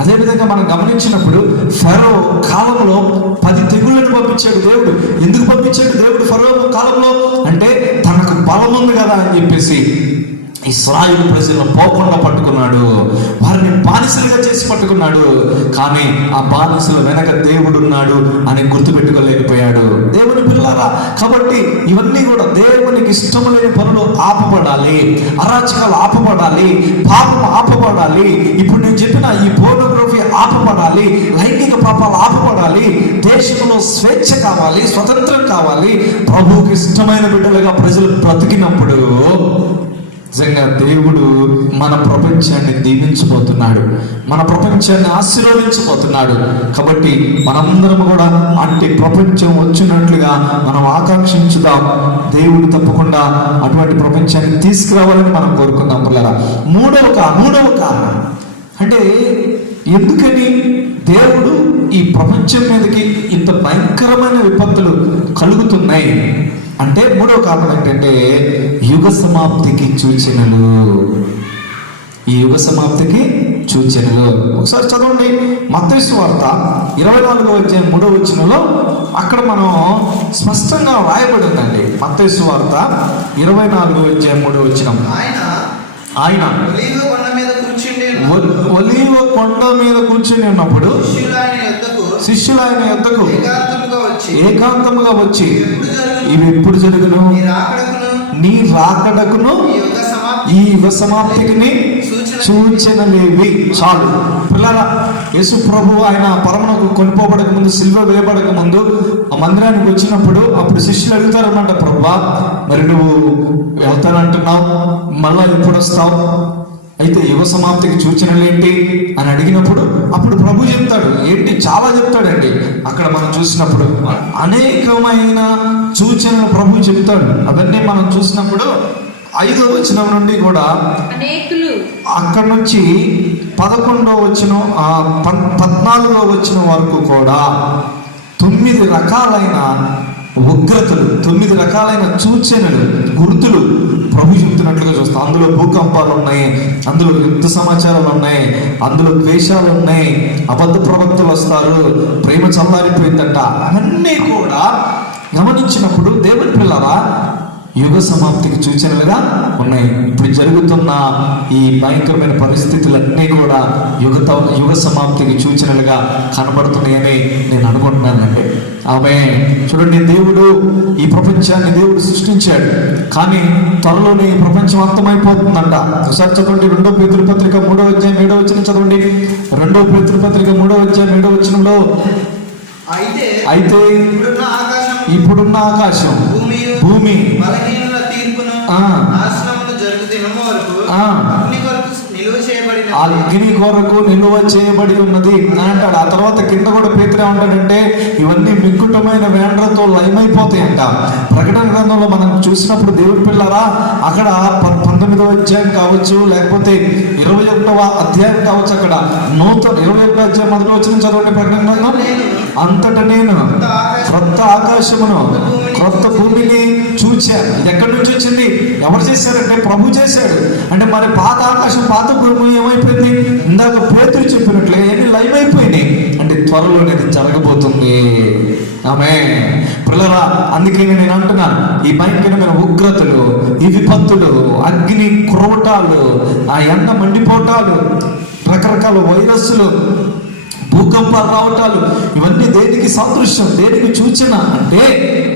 అదేవిధంగా మనం గమనించినప్పుడు ఫరో కాలంలో 10 తెగుళ్లను పంపించాడు దేవుడు. ఎందుకు పంపించాడు దేవుడు ఫరో కాలంలో అంటే తనకు బలం ఉంది కదా అని చెప్పేసి ఇశ్రాయేలు ప్రజలను పోకుండా పట్టుకున్నాడు, వారిని బానిసలుగా చేసి పట్టుకున్నాడు. కానీ ఆ బానిసల వెనక దేవుడు ఉన్నాడు అని గుర్తుపెట్టుకోలేకపోయాడు దేవుని పిల్లారా. కాబట్టి ఇవన్నీ కూడా దేవునికి ఇష్టం లేని పనులు ఆపబడాలి, అరాచకాలు ఆపబడాలి, పాపం ఆపబడాలి. ఇప్పుడు నేను చెప్పిన ఈ పోర్నోగ్రఫీ ఆపబడాలి, లైంగిక పాపాలు ఆపబడాలి, దేశంలో స్వేచ్ఛ కావాలి, స్వతంత్రం కావాలి. ప్రభువుకి ఇష్టమైన బిడ్డలుగా ప్రజలు బ్రతికినప్పుడు నిజంగా దేవుడు మన ప్రపంచాన్ని దీవించబోతున్నాడు, మన ప్రపంచాన్ని ఆశీర్వదించబోతున్నాడు. కాబట్టి మనందరం కూడా అట్టి ప్రపంచం వచ్చినట్లుగా మనం ఆకాంక్షించుదాం. దేవుడు తప్పకుండా అటువంటి ప్రపంచాన్ని తీసుకురావాలని మనం కోరుకుందాం పిల్లరా. మూడవ కారణం అంటే ఎందుకని దేవుడు ఈ ప్రపంచం మీదకి ఇంత భయంకరమైన విపత్తులు కలుగుతున్నాయి అంటే, మూడవ కారణం ఏంటంటే యుగ సమాప్తికి సూచనలు. ఈ యుగ సమాప్తికి సూచనలు ఒకసారి చదవండి. మత్తయి సువార్త 24వ అధ్యాయం 3వ వచనంలో అక్కడ మనం స్పష్టంగా రాయబడి ఉందండి. మత్తయి సువార్త 24వ అధ్యాయం 3వ వచనం. ఆయన ఒలీవ కొండ మీద కూర్చుని ఉన్నప్పుడు శిష్యులు ఆయన యొద్దకు ఏకాంతముగా వచ్చి ఇవి ఎప్పుడు జరుగును? నీ రాకడకును ఈ యుగ సమాప్తికి సూచనలేవి. చాలు పిల్లరా. యేసు ప్రభు ఆయన పరమునకు కొనిపోబడక ముందు, సిల్వ వేయబడక ముందు ఆ మందిరానికి వచ్చినప్పుడు అప్పుడు శిష్యులు అడుగుతారన్నమాట, ప్రభువా మరి నువ్వు వెళ్తానంటున్నావు, మళ్ళా ఎప్పుడు వస్తావు? అయితే యుగ సమాప్తికి సూచనలు ఏంటి అని అడిగినప్పుడు అప్పుడు ప్రభు చెప్తాడు. ఏంటి? చాలా చెప్తాడండి. అక్కడ మనం చూసినప్పుడు అనేకమైన సూచనలు ప్రభు చెప్తాడు. అవన్నీ మనం చూసినప్పుడు 5వ వచనం నుండి కూడా అనేకులు, అక్కడ నుంచి 11వ వచనం 14వ వచనం వరకు కూడా 9 రకాలైన ఉగ్రతలు, 9 రకాలైన సూచనలు, గుర్తులు ప్రభు చెప్తున్నట్లుగా చూస్తాం. అందులో భూకంపాలు ఉన్నాయి, అందులో యుద్ధ సమాచారాలు ఉన్నాయి, అందులో ద్వేషాలు ఉన్నాయి, అబద్ధ ప్రవక్తలు వస్తారు, ప్రేమ చల్లారిపోయిందట. అవన్నీ కూడా గమనించినప్పుడు దేవుని పిల్లరా యుగ సమాప్తికి సూచనలుగా ఉన్నాయి. ఇప్పుడు జరుగుతున్న ఈ భయంకరమైన పరిస్థితులన్నీ కూడా యుగ సమాప్తికి సూచనలుగా కనబడుతున్నాయని నేను అనుకుంటున్నానండి. ఆమె చూడండి, దేవుడు ఈ ప్రపంచాన్ని దేవుడు సృష్టించాడు, కానీ త్వరలోనే ఈ ప్రపంచం అంతమైపోతుందంట. ఒకసారి చదవండి 2వ పేతురు పత్రిక 3వ అధ్యాయం 7వ వచనం చదవండి. 2వ పేతురు పత్రిక 3వ అధ్యాయం 7వ వచనంలో అయితే ఇప్పుడున్న ఆకాశం భూమి అగ్ని కొరకు నిలువ చేయబడి ఉన్నది అని అంటాడు. ఆ తర్వాత కింద కూడా పేతురు ఏమంటాడంటే ఇవన్నీ మిక్కుటమైన వేండ్రతో లయమైపోతాయంట. ప్రకటన గ్రంథంలో మనం చూసినప్పుడు దేవుడి పిల్లరా అక్కడ 19వ అధ్యాయం కావచ్చు, లేకపోతే 21వ అధ్యాయం కావచ్చు, అక్కడ 21వ అధ్యాయం 1వ వచనం చదవండి. ప్రకటన గ్రంథం అంతటా నేను క్రొత్త ఆకాశమును క్రొత్త భూమిని చూచాను. ఇది ఎక్కడి నుంచి వచ్చింది? ఎవరు చేశారంటే ప్రభు చేశాడు. అంటే మరి పాత ఆకాశం పాత భూమి ఏమైపోయింది? ఇందాక పేతురు చెప్పినట్లే ఎన్ని లైవ్ అయిపోయినాయి. అంటే త్వరలోనే జరగబోతుంది. ఆమె పిల్లరా, అందుకే నేను అంటున్నాను, ఈ భయంకరమైన ఉగ్రతలు, ఈ విపత్తులు, అగ్ని క్రోటాలు, ఆ ఎండ మండిపోటాలు, రకరకాల వైరస్సులు, భూకంపాలు రావటాలు, ఇవన్నీ దేనికి సాదృశ్యం, దేనికి సూచన అంటే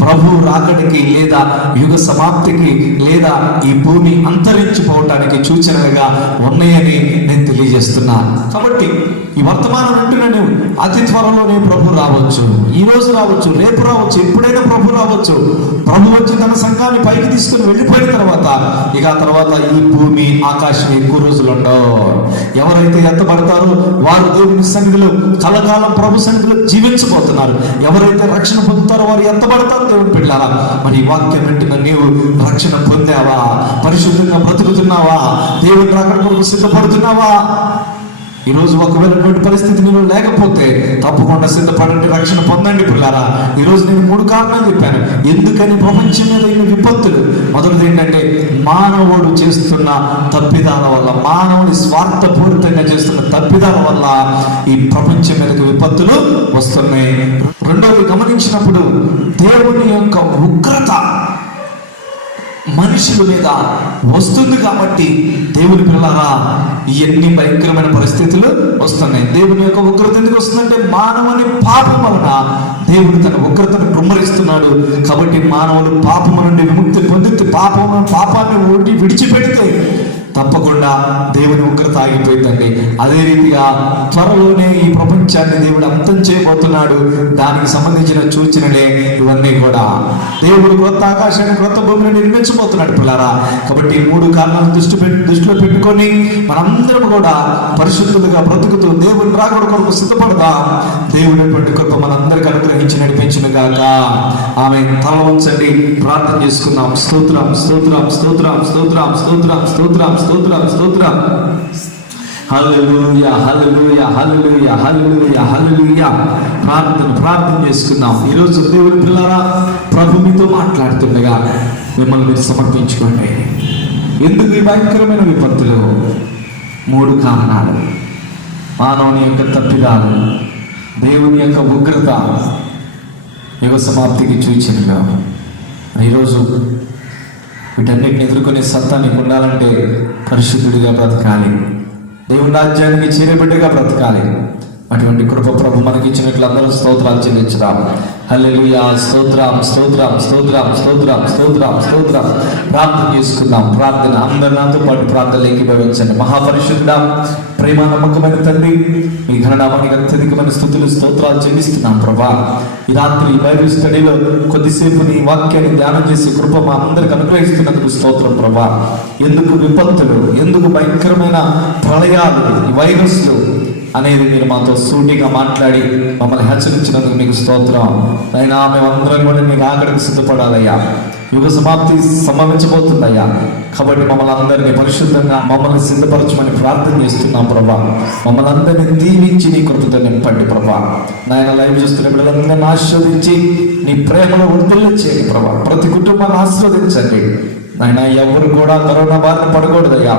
ప్రభు రాకడికి లేదా యుగ సమాప్తికి లేదా ఈ భూమి అంతరించిపోవటానికి సూచనగా ఉన్నాయని నేను తెలియజేస్తున్నాను. కాబట్టి ఈ వర్తమానం వింటున్నాను, అతి త్వరలోనే ప్రభు రావచ్చు, ఈ రోజు రావచ్చు, రేపు రావచ్చు, ఎప్పుడైనా ప్రభు రావచ్చు. ప్రభు వచ్చి తన సంఘాన్ని పైకి తీసుకుని వెళ్ళిపోయిన తర్వాత ఇక తర్వాత ఈ భూమి ఆకాశం ఎక్కువ రోజులు ఉండవు. ఎవరైతే ఎత్తబడతారో వారు దేవుని సన్నిధిలో కలకాలం ప్రభు సన్నిధిలో జీవించబోతున్నారు. ఎవరైతే రక్షణ పొందుతారో వారు ఎత్తబడతారు దేవుని బిడ్డలారా. మరి ఈ వాక్యం వింటున్న నీవు రక్షణ పొందావా? పరిశుద్ధంగా బ్రతుకుతున్నావా? దేవుని రాకడ కొరకు సిద్ధపడుతున్నావా? ఈరోజు ఒకవేళ పరిస్థితి నీలో లేకపోతే తప్పకుండా సిద్ధపడండి, రక్షణ పొందండి పిల్లారా. ఈరోజు నేను 3 కారణాలు చెప్పాను ఎందుకని ప్రపంచం మీద ఇన్ని విపత్తులు. మొదటిది ఏంటంటే మానవుడు చేస్తున్న తప్పిదాల వల్ల, మానవుని స్వార్థపూరితంగా చేస్తున్న తప్పిదాల వల్ల ఈ ప్రపంచం మీదకి విపత్తులు వస్తున్నాయి. రెండవది గమనించినప్పుడు దేవుని యొక్క ఉగ్రత మనుషుల మీద వస్తుంది. కాబట్టి దేవుని పిల్లలారా, ఎన్ని భయంకరమైన పరిస్థితులు వస్తున్నాయి. దేవుని యొక్క ఉగ్రత ఎందుకు వస్తుందంటే మానవుని పాపం వలన దేవుడు తన ఉగ్రతను కుమ్మరిస్తున్నాడు. కాబట్టి మానవులు పాపము నుండి విముక్తి పొందితే, పాపాన్ని విడిచిపెడితే తప్పకుండా దేవుని ఉగ్రత ఆగిపోయిందండి. అదే రీతిగా త్వరలోనే ఈ ప్రపంచాన్ని దేవుడు అంతం చేయబోతున్నాడు. దానికి సంబంధించిన సూచనలే ఇవన్నీ కూడా. దేవుడు కొత్త ఆకాశాన్ని, కొత్త భూమిని నిర్మించబోతున్నాడు పిల్లారా. కాబట్టి ఈ 3 కారణాలు దృష్టిలో పెట్టుకొని మనందరం కూడా పరిశుద్ధులుగా బ్రతుకుతూ దేవుని రాకడ కొరకు సిద్ధపడదాం. దేవుడి కృప మనందరికి అనుగ్రహించి నడిపించును గాక. ఆమె తల వంచండి, ప్రార్థన చేసుకుందాం. స్తోత్రం, స్తోత్రం, స్తోత్రం, స్తోత్రం, స్తోత్రం, స్తోత్రం, స్తోత్రం, స్తోత్రం. హల్లెలూయా, హల్లెలూయా, హల్లెలూయా, హల్లెలూయా, హల్లెలూయా. ప్రార్థన చేసుకుందాం. ఈరోజు దేవుని పిల్లరా, ప్రభు మీతో మాట్లాడుతుండగా మిమ్మల్ని మీరు సమర్పించుకోండి. ఎందుకు ఈ భయంకరమైన విపత్తులు? 3 కారణాలు: మానవుని యొక్క తప్పిదాలు, దేవుని యొక్క ఉగ్రత, యుగ సమాప్తికి సూచనగా. ఈరోజు వీటన్నిటిని ఎదుర్కొనే సత్తా నీకు ఉండాలంటే పరిశుద్ధుడిగా బ్రతకాలి, దేవుని రాజ్యానికి చేరేబిడ్డగా బ్రతకాలి. అటువంటి కృప ప్రభు మనకి ఇచ్చినట్లు అందరూ స్తోత్రాలు చెల్లించుదాం. హల్లెలూయా, స్తోత్రం, స్తోత్రం, స్తోత్రం, స్తోత్రం, స్తోత్రం, స్తోత్రం. ప్రార్థన చేసుకుందాం. ప్రార్థన అందరూ నాతో పాటు ప్రార్థనలు ఏకీభవించండి. మహాపరిశుద్ధుడా, ప్రేమ నమ్మకమైన తండ్రి, మీ ఘననామానికి అత్యధికమైన స్థుతులు, స్తోత్రాలు చెల్లిస్తున్నాం ప్రభా. ఈ రాత్రి బైబిల్ స్టడీలో కొద్దిసేపు నీ వాక్యాన్ని ధ్యానం చేసే కృప మా అందరికి అనుగ్రహిస్తున్నందుకు స్తోత్రం ప్రభా. ఎందుకు విపత్తులు, ఎందుకు భయంకరమైన ప్రళయాలు, ఈ వైరస్లు అనేది మీరు మాతో సూటిగా మాట్లాడి మమ్మల్ని హెచ్చరించినందుకు మీకు స్తోత్రం. అయినా మేమందరం కూడా మీకు ఆకడికి సిద్ధపడాలయ్యా. యుగ సమాప్తి సంభవించబోతుందయ్యా. కాబట్టి మమ్మల్ని అందరినీ పరిశుద్ధంగా మమ్మల్ని సిద్ధపరచమని ప్రార్థన చేస్తున్నాం ప్రభా. మమ్మల్ని అందరినీ దీవించి నీ కృపతో నింపండి ప్రభా. నాయన లైవ్ చూస్తున్న బిడ్డలందరినీ ఆశీర్వదించి నీ ప్రేమలో వృద్ధులు చేయండి ప్రభా. ప్రతి కుటుంబాన్ని ఆశీర్వదించండి నాయన. ఎవరు కూడా కరోనా బారిన పడకూడదయ్యా.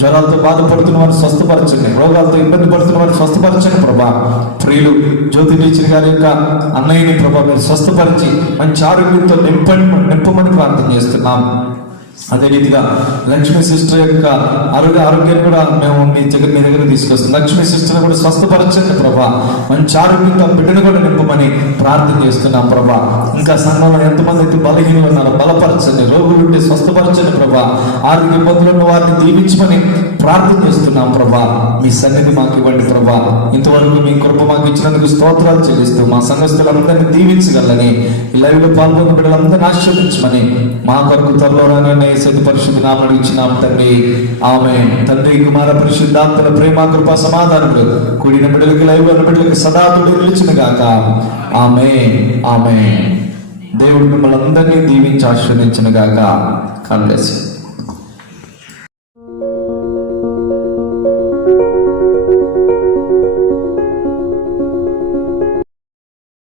జ్వరాలతో బాధపడుతున్న వారిని స్వస్థపరచండి, రోగాలతో ఇబ్బంది పడుతున్న వారిని స్వస్థపరచండి ప్రభా. ప్రియులు జ్యోతి టీచర్ గారి యొక్క అన్నయ్యని ప్రభా మీరు స్వస్థపరిచి మంచి ఆరోగ్యంతో నింపమని ప్రార్థన చేస్తున్నాం. అదే రీతిగా లక్ష్మీ సిస్టర్ యొక్క ఆరోగ్యాన్ని కూడా మేము మీ దగ్గర తీసుకొస్తాం. లక్ష్మీ సిస్టర్ కూడా స్వస్థపరచండి ప్రభా. మంచి ఆరోగ్యంగా బిడ్డను కూడా నింపమని ప్రార్థన చేస్తున్నాం ప్రభా. ఇంకా సంఘంలో ఎంతమంది అయితే బలహీనలు ఉన్నారో బలపరచండి, రోగులు ఉంటే స్వస్థపరచండి ప్రభా. ఆరోగ్య ఇబ్బందులు ఉన్న వారిని దీవించమని ప్రార్థన చేస్తున్నాం ప్రభా. మీ సన్నిధి మాకు ఇవ్వండి ప్రభా. ఇంతవరకు మీ కృప మాకు ఇచ్చినందుకు స్తోత్రాలు చెల్లిస్తూ మా సంఘస్థులందరినీ దీవించగలని, ఈ లైవ్ లో పాల్గొన్న బిడ్డలందరినీ ఆశీర్వదించమని మా కొరకు త్వరలోనే సతి పరిశుద్ధ నామమున ఇచ్చినాం తండ్రి. ఆమేన్. తండ్రి, కుమార, పరిశుద్ధాత్మల ప్రేమ, కృప, సమాధానములు కూడిన బిడ్డలకి, లైవ్ ఉన్న బిడ్డలకి సదా తోడు నిలిచును గాక. ఆమేన్, ఆమేన్. దేవుడు మిమ్మల్ని అందరినీ దీవించి ఆశీర్వదించును గాక. God bless you.